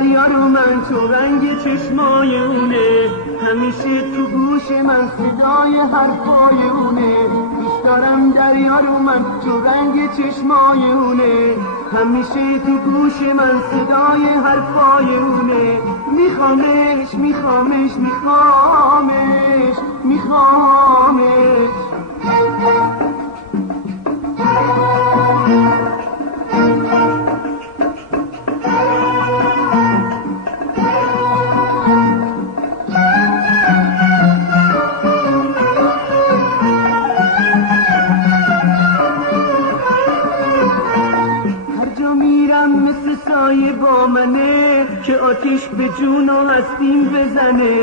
دریا رو من تو رنگ چشمای اونه، همیشه تو گوش من صدای حرفای اونه. دوست دارم دریا رو من تو رنگ چشمای اونه، همیشه تو گوش من صدای حرفای اونه. میخوامش میخوامش میخوامش میخوامش. مثل سایه با منه که آتیش به جون و هستیم بزنه.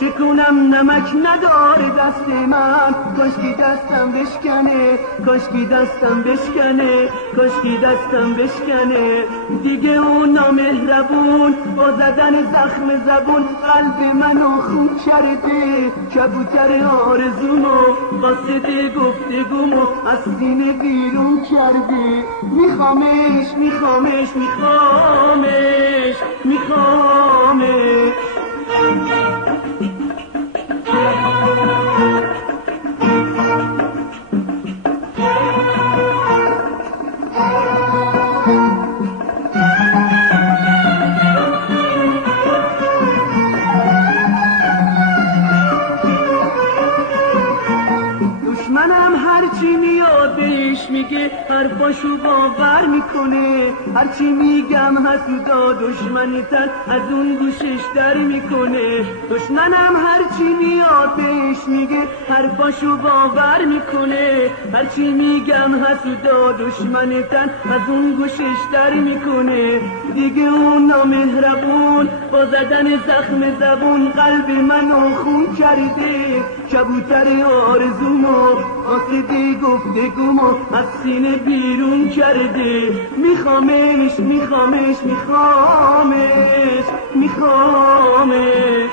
چه کنم نمک نداره دست من، کاشکی دستم بشکنه، کاشکی دستم بشکنه، کاشکی دستم بشکنه. دیگه اون نامهربون با زدن زخم زبون قلب منو خون کرده. کبوتر آرزومو قاصد گفتگومو از سینه بیرون کرده. میخوامش میخوامش میخوامش میخوامش. دشمنم هرچی میاد بهش میگه حرفاشو باور میکنه، هرچی میگم حسودا دشمنیتر از اون گوشش در میکنه. دشمنم هرچی میاد بهش میگه حرفاشو باور میکنه، هرچی میگم حسودا دشمنیتر از اون گوشش در میکنه. دیگه اون نامهربون با زدن زخم زبون قلب منو خون کرده. کبوتر آرزومو قاصد گفتگومو از سینه بیرون کرده. میخوامش میخوامش میخوامش میخوامش.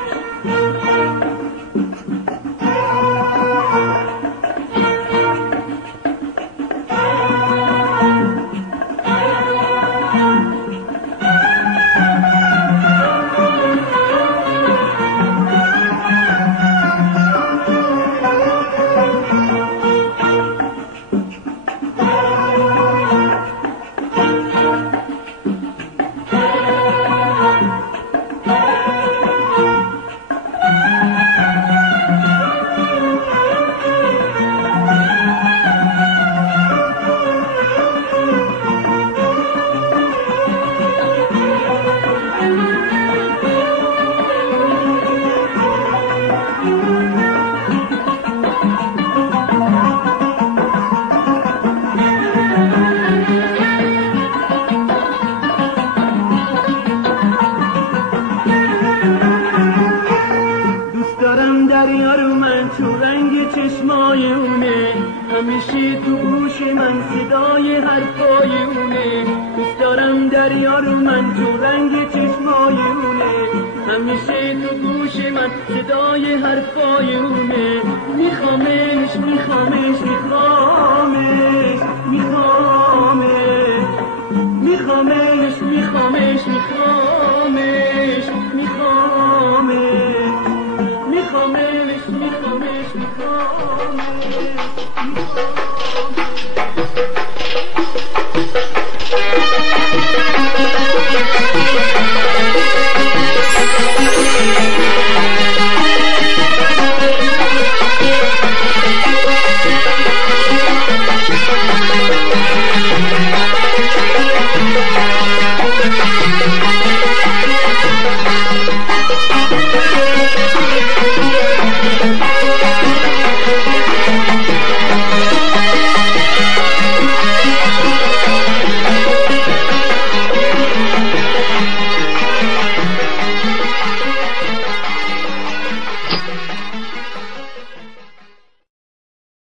دریا رو من تو رنگ چشمای اونه، همیشه تو گوش من صدای حرفای اونه. دوست دارم دریا رو من تو رنگ چشمای اونه، همیشه تو گوش من صدای حرفای اونه. میخوامش میخوامش میخوام